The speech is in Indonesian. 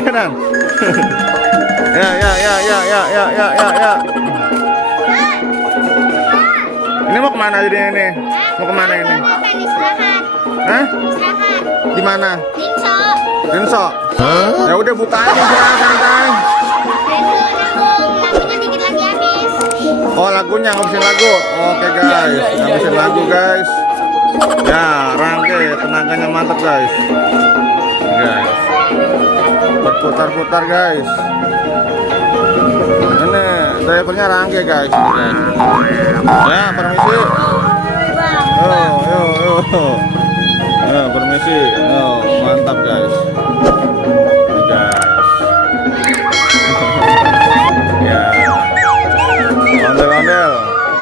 Hidan. Ya. Ini mau kemana jadi ini? Mau kemana ini? Hah? Di mana? Rinso. Ya udah buka aja santai. Lagunya dikit lagi habis. Oh lagunya ngabisin lagu. Oke guys, ngabisin lagu guys. Ya Rangke tenaganya mantap guys. Berputar-putar guys. Ini drivernya Rangke guys. Ya